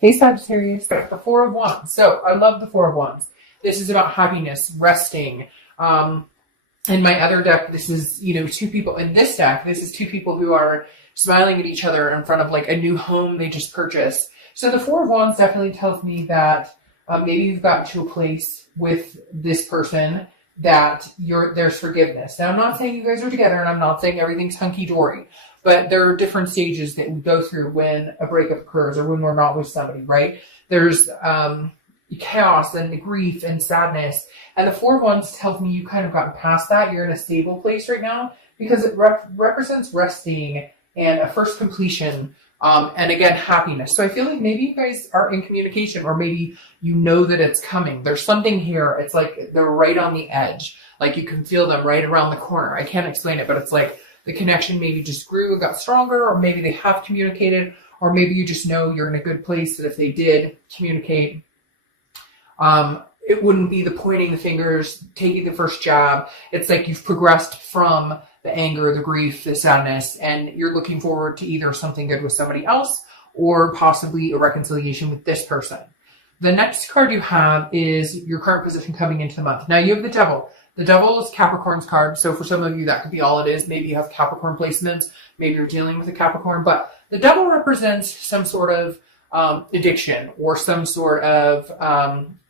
Hey Sagittarius, the Four of Wands. So I love the Four of Wands. This is about happiness, resting. In my other deck, this is, two people. In this deck, this is two people who are smiling at each other in front of like a new home they just purchased. So the Four of Wands definitely tells me that maybe you've gotten to a place with this person that there's forgiveness. Now, I'm not saying you guys are together, and I'm not saying everything's hunky-dory, but there are different stages that we go through when a breakup occurs or when we're not with somebody, right? There's chaos and grief and sadness. And the Four of Wands tells me you kind of gotten past that. You're in a stable place right now because it represents resting and a first completion. And again, happiness. So I feel like maybe you guys are in communication, or maybe you know that it's coming. There's something here. It's like they're right on the edge. Like you can feel them right around the corner. I can't explain it, but it's like the connection maybe just grew and got stronger, or maybe they have communicated, or maybe you just know you're in a good place that if they did communicate, it wouldn't be the pointing the fingers, taking the first jab. It's like you've progressed from the anger, the grief, the sadness, and you're looking forward to either something good with somebody else or possibly a reconciliation with this person. The next card you have is your current position coming into the month. Now you have the Devil. The Devil is Capricorn's card. So for some of you, that could be all it is. Maybe you have Capricorn placements. Maybe you're dealing with a Capricorn, but the Devil represents some sort of addiction or some sort of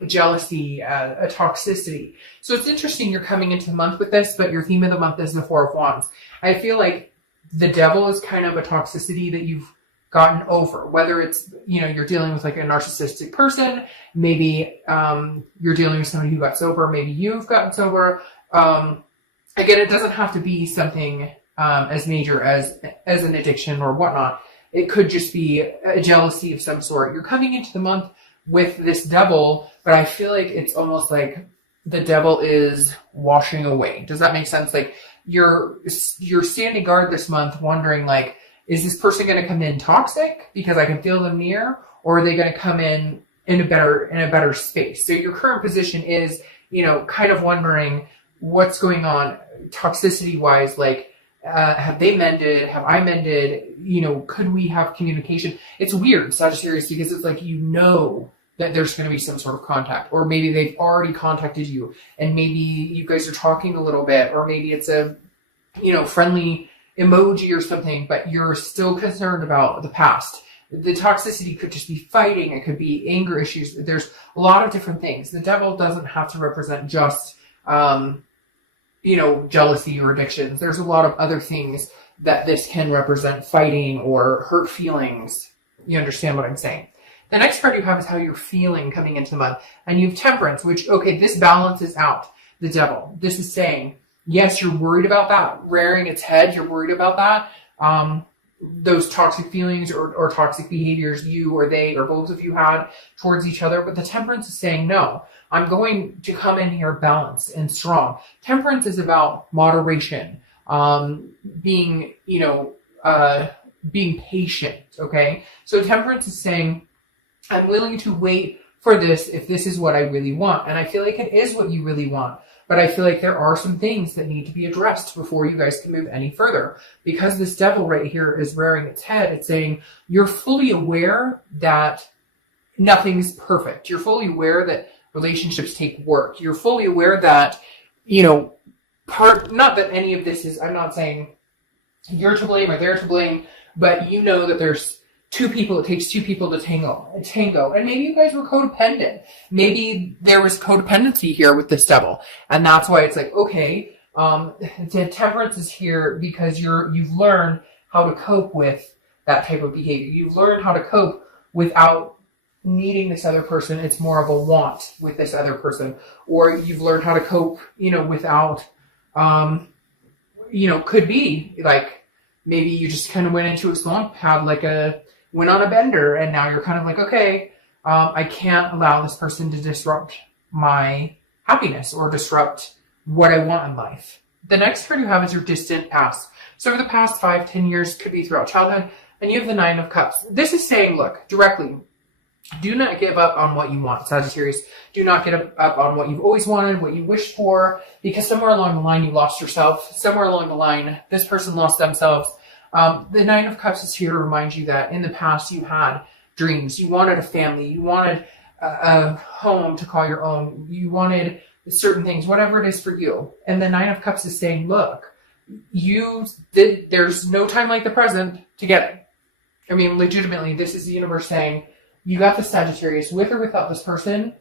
jealousy, a toxicity. So it's interesting you're coming into the month with this, but your theme of the month is the Four of Wands. I feel like the Devil is kind of a toxicity that you've gotten over, whether it's, you're dealing with like a narcissistic person, maybe you're dealing with somebody who got sober, maybe you've gotten sober. Again, it doesn't have to be something as major as an addiction or whatnot. It could just be a jealousy of some sort. You're coming into the month with this Devil, but I feel like it's almost like the Devil is washing away. Does that make sense? Like you're standing guard this month wondering like, is this person going to come in toxic because I can feel them near, or are they going to come in a better space? So your current position is, kind of wondering what's going on toxicity wise, like, have they mended? Have I mended? Could we have communication? It's weird, Sagittarius, because it's like, that there's going to be some sort of contact, or maybe they've already contacted you and maybe you guys are talking a little bit, or maybe it's a, friendly emoji or something, but you're still concerned about the past. The toxicity could just be fighting. It could be anger issues. There's a lot of different things. The Devil doesn't have to represent just, jealousy or addictions. There's a lot of other things that this can represent, fighting or hurt feelings. You understand what I'm saying? The next card you have is how you're feeling coming into the month. And you have Temperance, which, this balances out the Devil. This is saying, yes, you're worried about that rearing its head. You're worried about that. Those toxic feelings or toxic behaviors you or they or both of you had towards each other. But the Temperance is saying, no, I'm going to come in here balanced and strong. Temperance is about moderation, being patient. Okay. So Temperance is saying, I'm willing to wait for this if this is what I really want. And I feel like it is what you really want. But I feel like there are some things that need to be addressed before you guys can move any further. Because this Devil right here is rearing its head. It's saying you're fully aware that nothing's perfect. You're fully aware that relationships take work. You're fully aware that, not that any of this is, I'm not saying you're to blame or they're to blame, but you know that there's two people, it takes two people to tango. And maybe you guys were codependent. Maybe there was codependency here with this Devil. And that's why it's like, okay, the Temperance is here because you've learned how to cope with that type of behavior. You've learned how to cope without needing this other person. It's more of a want with this other person. Or you've learned how to cope, without, could be like, maybe you just kind of went into a slump, went on a bender, and now you're kind of like, okay, I can't allow this person to disrupt my happiness or disrupt what I want in life. The next card you have is your distant past. So over the past 5-10 years, could be throughout childhood, and you have the Nine of Cups. This is saying, look, directly, do not give up on what you want, Sagittarius. Do not give up on what you've always wanted, what you wished for, because somewhere along the line you lost yourself. Somewhere along the line, this person lost themselves. The Nine of Cups is here to remind you that in the past you had dreams. You wanted a family. You wanted a home to call your own. You wanted certain things, whatever it is for you. And the Nine of Cups is saying, look, there's no time like the present to get it. I mean, legitimately, this is the universe saying, you got the Sagittarius, with or without this person,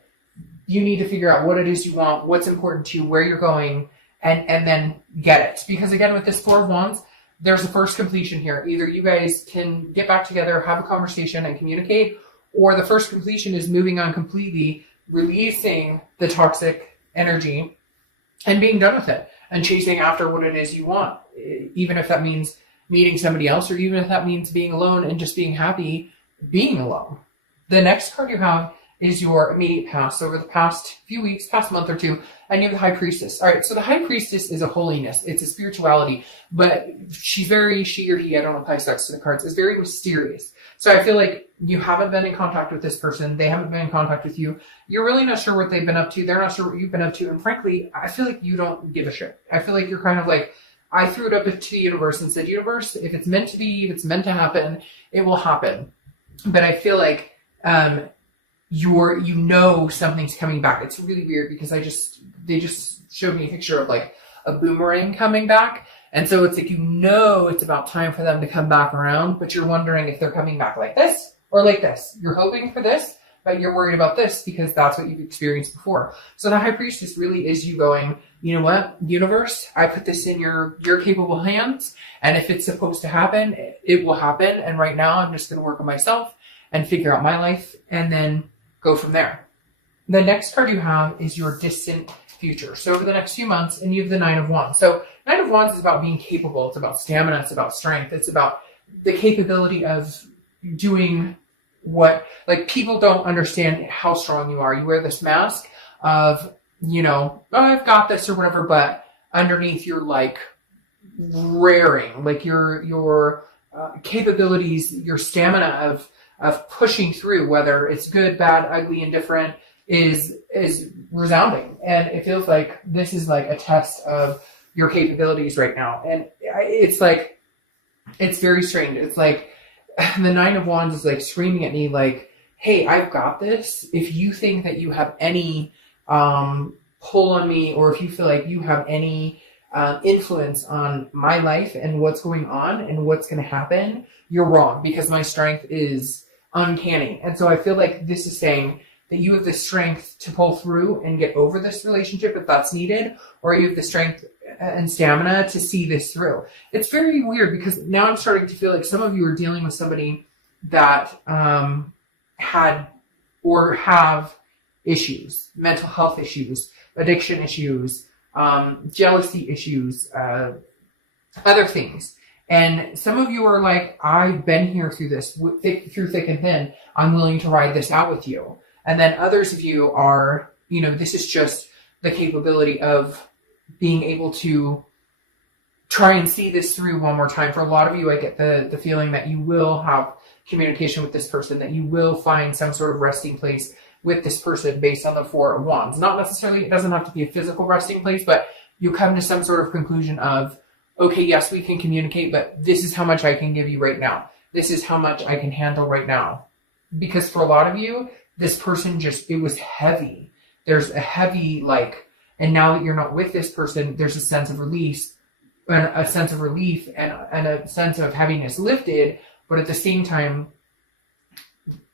you need to figure out what it is you want, what's important to you, where you're going, and then get it. Because again, with this Four of Wands, there's a first completion here. Either you guys can get back together, have a conversation, and communicate, or the first completion is moving on completely, releasing the toxic energy, and being done with it, and chasing after what it is you want. Even if that means meeting somebody else, or even if that means being alone and just being happy being alone. The next card you have is your immediate past, over the past few weeks, past month or two, and you have the High Priestess. All right, so the High Priestess is a holiness. It's a spirituality, but she or he, I don't apply sex to the cards, is very mysterious. So I feel like you haven't been in contact with this person. They haven't been in contact with you. You're really not sure what they've been up to. They're not sure what you've been up to. And frankly, I feel like you don't give a shit. I feel like you're kind of like, I threw it up to the universe and said, universe, if it's meant to be, if it's meant to happen, it will happen. But I feel like, something's coming back. It's really weird because they just showed me a picture of like a boomerang coming back. And so it's like, it's about time for them to come back around, but you're wondering if they're coming back like this or like this. You're hoping for this, but you're worried about this because that's what you've experienced before. So the High Priestess really is you going, you know what, universe, I put this in your capable hands. And if it's supposed to happen, it will happen. And right now I'm just going to work on myself and figure out my life and then go from there. The next card you have is your distant future. So over the next few months, and you have the Nine of Wands. So Nine of Wands is about being capable. It's about stamina. It's about strength. It's about the capability of doing what, like, people don't understand how strong you are. You wear this mask of, I've got this or whatever, but underneath you're like raring, like your capabilities, your stamina of pushing through, whether it's good, bad, ugly, indifferent, is resounding. And it feels like this is like a test of your capabilities right now. And it's like, it's very strange. It's like the Nine of Wands is like screaming at me like, hey, I've got this. If you think that you have any pull on me, or if you feel like you have any influence on my life and what's going on and what's going to happen, you're wrong, because my strength is uncanny. And so I feel like this is saying that you have the strength to pull through and get over this relationship if that's needed, or you have the strength and stamina to see this through. It's very weird because now I'm starting to feel like some of you are dealing with somebody that had or have issues, mental health issues, addiction issues, jealousy issues, other things. And some of you are like, I've been here through this, through thick and thin. I'm willing to ride this out with you. And then others of you are, this is just the capability of being able to try and see this through one more time. For a lot of you, I get the feeling that you will have communication with this person, that you will find some sort of resting place with this person based on the Four of Wands. Not necessarily, it doesn't have to be a physical resting place, but you come to some sort of conclusion of, okay, yes, we can communicate, but this is how much I can give you right now. This is how much I can handle right now. Because for a lot of you, this person it was heavy. There's a heavy, and now that you're not with this person, there's a sense of release, and a sense of relief, and a sense of heaviness lifted. But at the same time,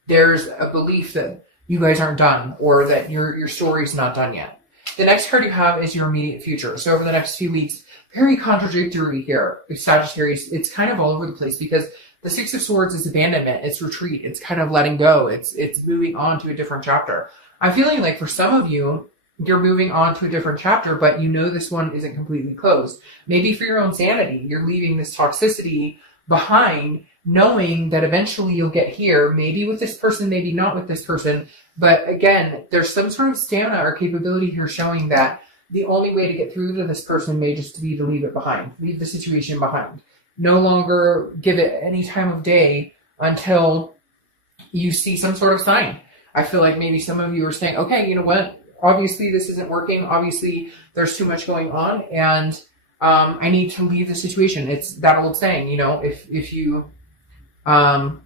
there's a belief that you guys aren't done, or that your story's not done yet. The next card you have is your immediate future. So over the next few weeks, very contradictory here, Sagittarius. It's kind of all over the place because the Six of Swords is abandonment. It's retreat. It's kind of letting go. It's moving on to a different chapter. I'm feeling like for some of you, you're moving on to a different chapter, but this one isn't completely closed. Maybe for your own sanity, you're leaving this toxicity behind, knowing that eventually you'll get here, maybe with this person, maybe not with this person. But again, there's some sort of stamina or capability here showing that the only way to get through to this person may just be to leave it behind, leave the situation behind. No longer give it any time of day until you see some sort of sign. I feel like maybe some of you are saying, okay, you know what? Obviously this isn't working. Obviously there's too much going on, and I need to leave the situation. It's that old saying, if you, what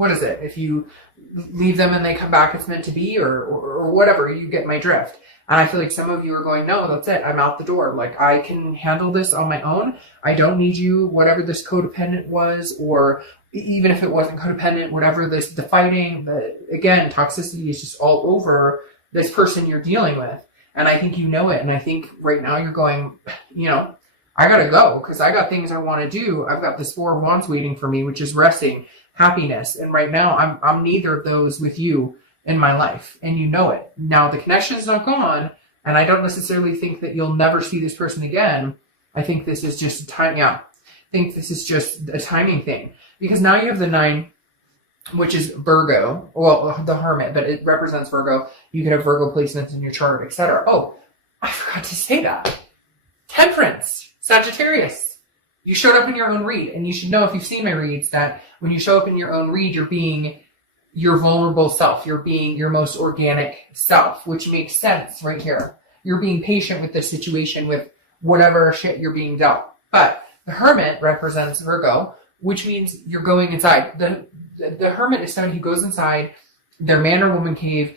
what is it? If you leave them and they come back, it's meant to be, or whatever. You get my drift. And I feel like some of you are going, no, that's it. I'm out the door. Like, I can handle this on my own. I don't need you. Whatever this codependent was, or even if it wasn't codependent, whatever this, the fighting, again, toxicity is just all over this person you're dealing with. And I think you know it. And I think right now you're going, I got to go because I got things I want to do. I've got this 4 of Wands waiting for me, which is resting, happiness. And right now I'm neither of those with you in my life. And you know it. Now the connection is not gone. And I don't necessarily think that you'll never see this person again. I think this is just time. Yeah. I think this is just a timing thing because now you have the 9, which is Virgo. Well, the Hermit, but it represents Virgo. You could have Virgo placements in your chart, etc. Oh, I forgot to say that. Temperance, Sagittarius. You showed up in your own read, and you should know if you've seen my reads that when you show up in your own read, you're being your vulnerable self. You're being your most organic self, which makes sense right here. You're being patient with the situation, with whatever shit you're being dealt. But the Hermit represents Virgo, which means you're going inside. The Hermit is somebody who goes inside their man or woman cave,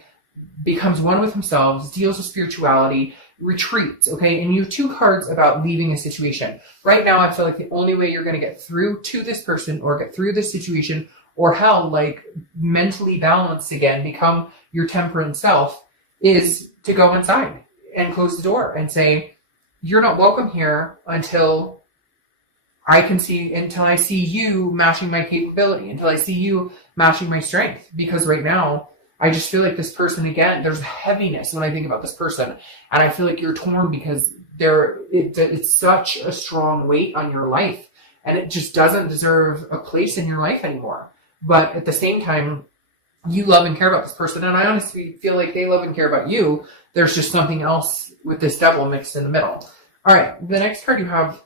becomes one with themselves, deals with spirituality, retreats, okay? And you have 2 cards about leaving a situation. Right now, I feel like the only way you're going to get through to this person or get through this situation or hell, like mentally balanced again, become your temperate self, is to go inside and close the door and say, you're not welcome here until I see you matching my capability, until I see you matching my strength. Because right now, I just feel like this person, again, there's heaviness when I think about this person. And I feel like you're torn because it's such a strong weight on your life. And it just doesn't deserve a place in your life anymore. But at the same time, you love and care about this person. And I honestly feel like they love and care about you. There's just something else with this devil mixed in the middle. All right, the next card you have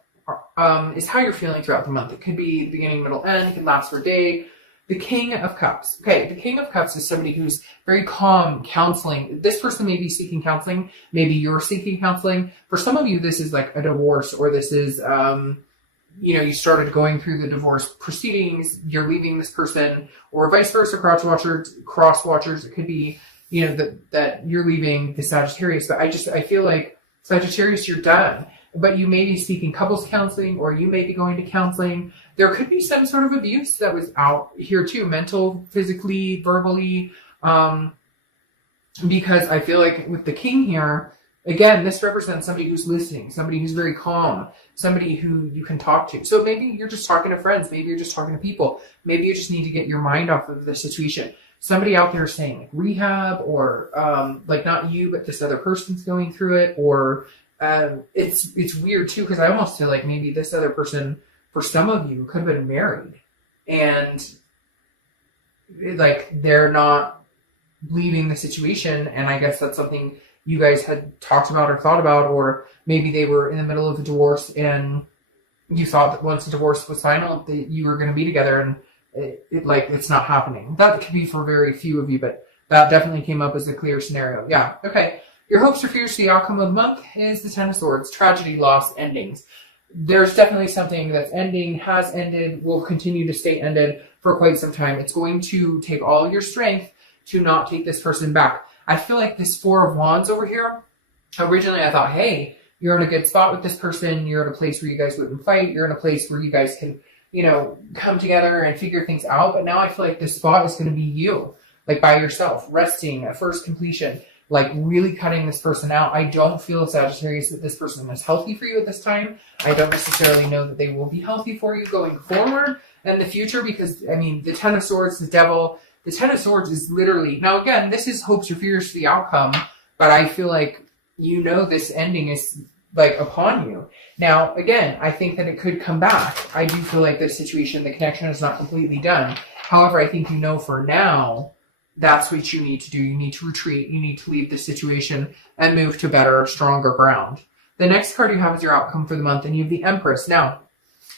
is how you're feeling throughout the month. It could be beginning, middle, end. It can last for a day. The King of Cups. Okay, the King of Cups is somebody who's very calm, counseling. This person may be seeking counseling. Maybe you're seeking counseling. For some of you, this is like a divorce, or this is, you started going through the divorce proceedings. You're leaving this person, or vice versa. Cross watchers. It could be, that you're leaving the Sagittarius. But I feel like Sagittarius, you're done. But you may be seeking couples counseling, or you may be going to counseling. There could be some sort of abuse that was out here too, mental, physically, verbally, because I feel like with the King here, again, this represents somebody who's listening, somebody who's very calm, somebody who you can talk to. So maybe you're just talking to friends, maybe you're just talking to people, maybe you just need to get your mind off of the situation. Somebody out there is saying like rehab, or like not you, but this other person's going through it, or it's weird too, because I almost feel like maybe this other person, for some of you, could have been married, and like they're not leaving the situation. And I guess that's something you guys had talked about or thought about, or maybe they were in the middle of a divorce and you thought that once the divorce was final that you were going to be together, and it's not happening. That could be for very few of you, but that definitely came up as a clear scenario. Yeah. Okay. Your hopes or fears for the outcome of the month is the 10 of Swords, tragedy, loss, endings. There's definitely something that's ending, has ended, will continue to stay ended for quite some time. It's going to take all your strength to not take this person back. I feel like this 4 of Wands over here, originally I thought, hey, you're in a good spot with this person. You're in a place where you guys wouldn't fight. You're in a place where you guys can, come together and figure things out. But now I feel like this spot is going to be you, like by yourself, resting, at first completion. Like really cutting this person out. I don't feel, Sagittarius, that this person is healthy for you at this time. I don't necessarily know that they will be healthy for you going forward in the future, because, the 10 of Swords, the devil, the 10 of Swords is literally, now again, this is hopes or fears for the outcome, but I feel like, this ending is like upon you. Now, again, I think that it could come back. I do feel like this situation, the connection is not completely done. However, I think for now, that's what you need to do. You need to retreat. You need to leave the situation and move to better, stronger ground. The next card you have is your outcome for the month, and you have the Empress. Now,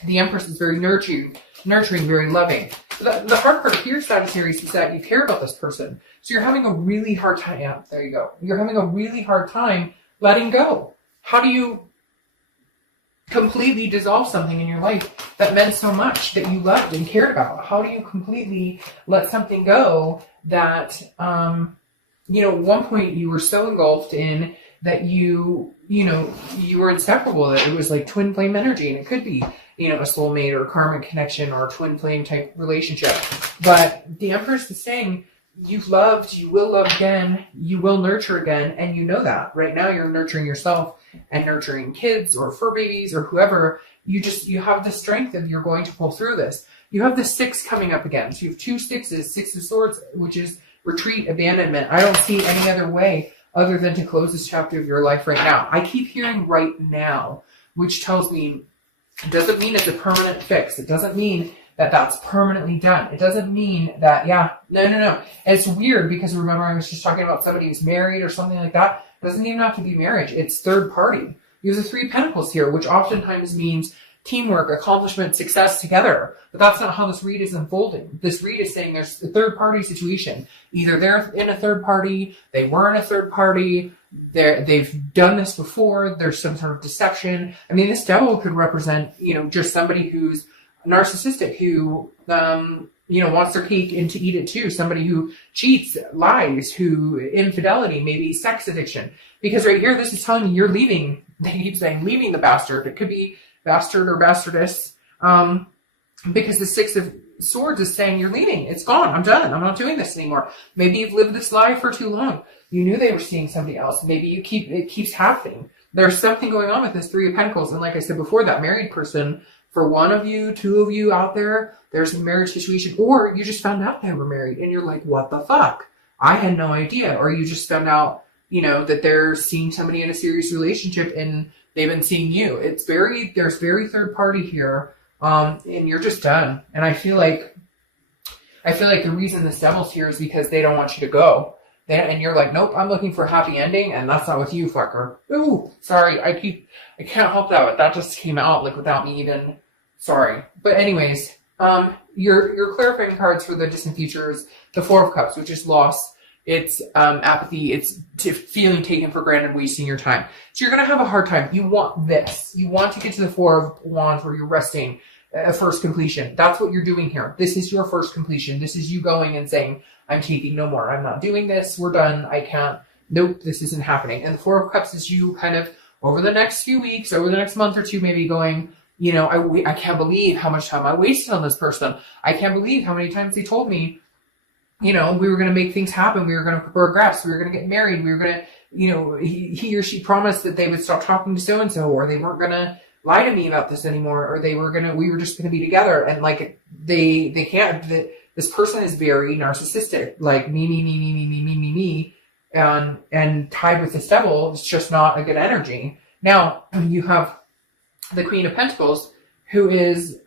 the Empress is very nurturing, very loving. The hard part here, Sagittarius, is that you care about this person. So you're having a really hard time. Yeah, there you go. You're having a really hard time letting go. How do you completely dissolve something in your life that meant so much, that you loved and cared about? How do you completely let something go that, at one point you were so engulfed in that you were inseparable, that it was like twin flame energy, and it could be, a soulmate or a karmic connection or a twin flame type relationship. But the Empress is saying, you've loved, you will love again, you will nurture again, and you know that. Right now you're nurturing yourself and nurturing kids or fur babies or whoever. You have the strength of you're going to pull through this. You have the 6 coming up again. So you have 2 6s, 6 of Swords, which is retreat, abandonment. I don't see any other way other than to close this chapter of your life right now. I keep hearing right now, which tells me it doesn't mean it's a permanent fix. It doesn't mean that that's permanently done. It doesn't mean that, no. It's weird because remember I was just talking about somebody who's married or something like that. It doesn't even have to be marriage. It's third party. You have the 3 Pentacles here, which oftentimes means teamwork, accomplishment, success together. But that's not how this read is unfolding. This read is saying there's a third party situation. Either they're in a third party, they were in a third party, they've done this before, there's some sort of deception. I mean, this Devil could represent, just somebody who's narcissistic, who, wants their cake and to eat it too. Somebody who cheats, lies, who infidelity, maybe sex addiction. Because right here, this is telling me you're leaving. They keep saying leaving the bastard. It could be bastard or bastardess. Because the 6 of Swords is saying you're leaving. It's gone. I'm done. I'm not doing this anymore. Maybe you've lived this lie for too long. You knew they were seeing somebody else. Maybe it keeps happening. There's something going on with this 3 of Pentacles. And like I said before, that married person, for one of you, 2 of you out there, there's a marriage situation, or you just found out they were married and you're like, what the fuck? I had no idea. Or you just found out, that they're seeing somebody in a serious relationship and they've been seeing you. There's very third party here. And you're just done. And I feel like the reason this Devil's here is because they don't want you to go. And you're like, nope, I'm looking for a happy ending, and that's not with you, fucker. Ooh, sorry, I can't help that, but that just came out like without me even, sorry. But anyways, your clarifying cards for the distant future is the 4 of Cups, which is loss. It's apathy. It's feeling taken for granted, wasting your time. So you're going to have a hard time. You want this. You want to get to the 4 of Wands where you're resting, a first completion. That's what you're doing here. This is your first completion. This is you going and saying, I'm taking no more. I'm not doing this. We're done. I can't. Nope, this isn't happening. And the 4 of Cups is you kind of over the next few weeks, over the next month or two, maybe going, I can't believe how much time I wasted on this person. I can't believe how many times they told me, we were going to make things happen. We were going to progress. We were going to get married. We were going to, he or she promised that they would stop talking to so-and-so, or they weren't going to lie to me about this anymore, or we were just going to be together. And like, they can't, this person is very narcissistic, like me. And tied with this Devil, it's just not a good energy. Now, you have the Queen of Pentacles, who is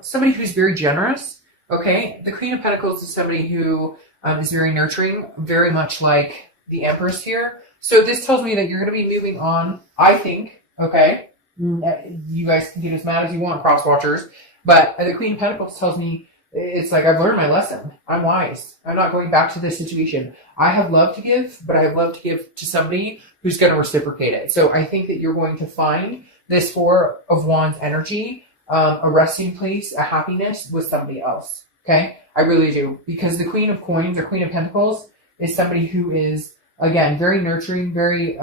somebody who's very generous. Okay, the Queen of Pentacles is somebody who is very nurturing, very much like the Empress here. So this tells me that you're going to be moving on, I think, okay? You guys can get as mad as you want, cross watchers. But the Queen of Pentacles tells me, it's like, I've learned my lesson. I'm wise. I'm not going back to this situation. I have love to give, but I have love to give to somebody who's going to reciprocate it. So I think that you're going to find this 4 of Wands energy, a resting place, a happiness with somebody else. Okay? I really do. Because the Queen of Coins or Queen of Pentacles is somebody who is, again, very nurturing, very,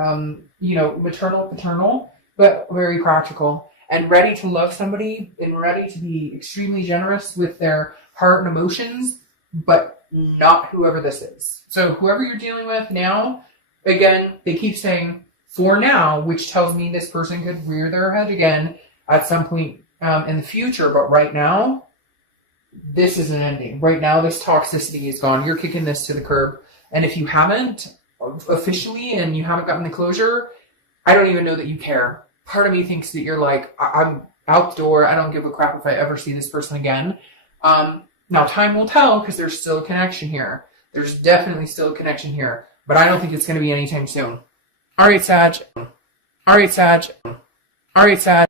maternal, paternal, but very practical and ready to love somebody and ready to be extremely generous with their heart and emotions, but not whoever this is. So whoever you're dealing with now, again, they keep saying for now, which tells me this person could rear their head again at some point in the future. But right now, this is an ending. Right now, this toxicity is gone. You're kicking this to the curb. And if you haven't officially and you haven't gotten the closure, I don't even know that you care. Part of me thinks that you're like, I'm out the door. I don't give a crap if I ever see this person again. Now, time will tell because there's still a connection here. There's definitely still a connection here. But I don't think it's going to be anytime soon. All right, Sag. All right, Sag. All right, Sag.